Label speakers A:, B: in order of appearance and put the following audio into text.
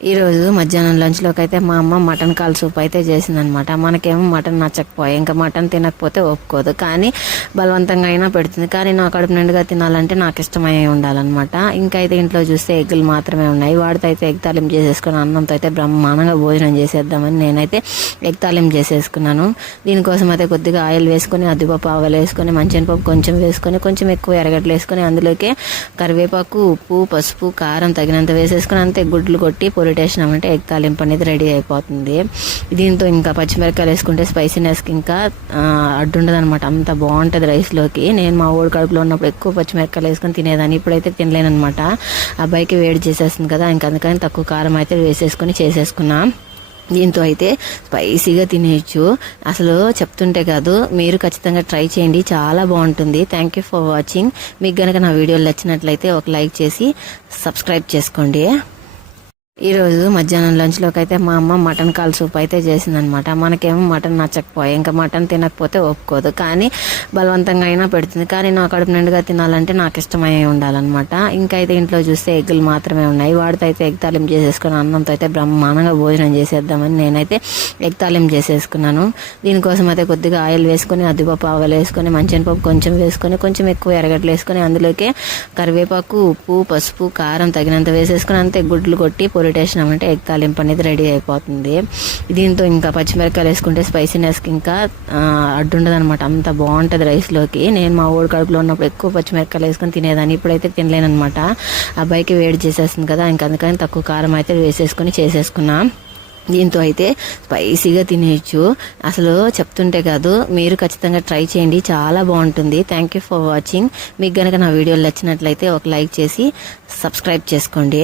A: ఈరోజు మధ్యాహ్నం లంచ్లోకి అయితే మా అమ్మ మటన్ కాల్ సూప్ అయితే చేసిందనమాట. మనకేమో మటన్ నచ్చకపోయి ఇంకా మటన్ తినకపోతే ఒప్పుకోదు. కానీ బలవంతంగా అయినా పెడుతుంది. కానీ నా కడుపు నిండుగా తినాలంటే నాకు ఇష్టమై ఉండాలన్నమాట ఇంకా అయితే ఇంట్లో చూస్తే ఎగ్గులు మాత్రమే ఉన్నాయి. వాడితో అయితే ఎగ్ తాలింపు చేసేసుకుని అన్నంతో అయితే బ్రహ్మాండంగా భోజనం చేసేద్దామని నేనైతే ఎగ్ తాలింపు చేసేసుకున్నాను. దీనికోసం అయితే కొద్దిగా ఆయిల్ వేసుకొని అద్దిపప్పు ఆవలు వేసుకొని మంచినపప్పు కొంచెం వేసుకొని కొంచెం ఎక్కువ ఎరగడ్డలు వేసుకొని అందులోకి కరివేపాకు ఉప్పు పసుపు కారం తగినంత వేసేసుకొని అంతే గుడ్లు కొట్టి పొరిటేసినామంటే ఎగ్ తాలింపు అనేది రెడీ అయిపోతుంది. దీంతో ఇంకా పచ్చిమిరపకాయలు వేసుకుంటే స్పైసీనెస్కి ఇంకా అడ్డుండదు అనమాట అంత బాగుంటుంది రైస్లోకి. నేను మా ఊడి కడుపులో ఉన్నప్పుడు ఎక్కువ పచ్చిమిరపకాయలు వేసుకొని తినేదాన్ని. ఇప్పుడైతే తినలేనమాట అబ్బాయికి వేడి చేసేస్తుంది కదా ఇంకా అందుకని తక్కువ కారం అయితే వేసేసుకొని చేసేసుకున్నా. దీంతో అయితే స్పైసీగా తినేయచ్చు. అసలు చెప్తుంటే కాదు మీరు ఖచ్చితంగా ట్రై చేయండి. చాలా బాగుంటుంది. థ్యాంక్ యూ ఫర్ వాచింగ్ మీకు కనుక నా వీడియోలు నచ్చినట్లయితే ఒక లైక్ చేసి సబ్స్క్రైబ్ చేసుకోండి. ఈరోజు మధ్యాహ్నం లంచ్లోకి అయితే మా అమ్మ మటన్ కాల్ సూప్ అయితే చేసిందనమాట. మనకేమో మటన్ నచ్చకపోయి ఇంకా మటన్ తినకపోతే ఒప్పుకోదు. కానీ బలవంతంగా అయినా పెడుతుంది. కానీ నా కడుపు నిండుగా తినాలంటే నాకు ఇష్టమై ఉండాలన్నమాట ఇంకా అయితే ఇంట్లో చూస్తే ఎగ్గులు మాత్రమే ఉన్నాయి. వాడితో అయితే ఎగ్ తాలింపు చేసేసుకుని అన్నంతో అయితే బ్రహ్మాండంగా భోజనం చేసేద్దామని నేనైతే ఎగ్ తాలింపు చేసేసుకున్నాను. దీనికోసం అయితే కొద్దిగా ఆయిల్ వేసుకొని అద్దిపప్పు ఆవాలు వేసుకొని మంచినపప్పు కొంచెం వేసుకొని కొంచెం ఎక్కువ ఎరగడ్డలు వేసుకొని అందులోకి కరివేపాకు ఉప్పు పసుపు కారం తగినంత వేసేసుకొని అంతే గుడ్లు కొట్టి పొరిటేసినామంటే ఎగ్ తాలింపు అనేది రెడీ అయిపోతుంది. దీంతో ఇంకా పచ్చిమిరపకాయలు వేసుకుంటే స్పైసీనెస్కి ఇంకా అడ్డుండదు అనమాట అంత బాగుంటుంది రైస్లోకి. నేను మా ఊడి కడుపులో ఉన్నప్పుడు ఎక్కువ పచ్చిమిరపకాయలు వేసుకొని తినేదాన్ని. ఇప్పుడైతే తినలేనమాట అబ్బాయికి వేడి చేసేస్తుంది కదా ఇంకా అందుకని తక్కువ కారం అయితే వేసేసుకొని చేసేసుకున్నా. దీంతో అయితే స్పైసీగా తినేయచ్చు. అసలు చెప్తుంటే కాదు మీరు ఖచ్చితంగా ట్రై చేయండి. చాలా బాగుంటుంది. థ్యాంక్ యూ ఫర్ వాచింగ్ మీకు కనుక నా వీడియోలు నచ్చినట్లయితే ఒక లైక్ చేసి సబ్స్క్రైబ్ చేసుకోండి.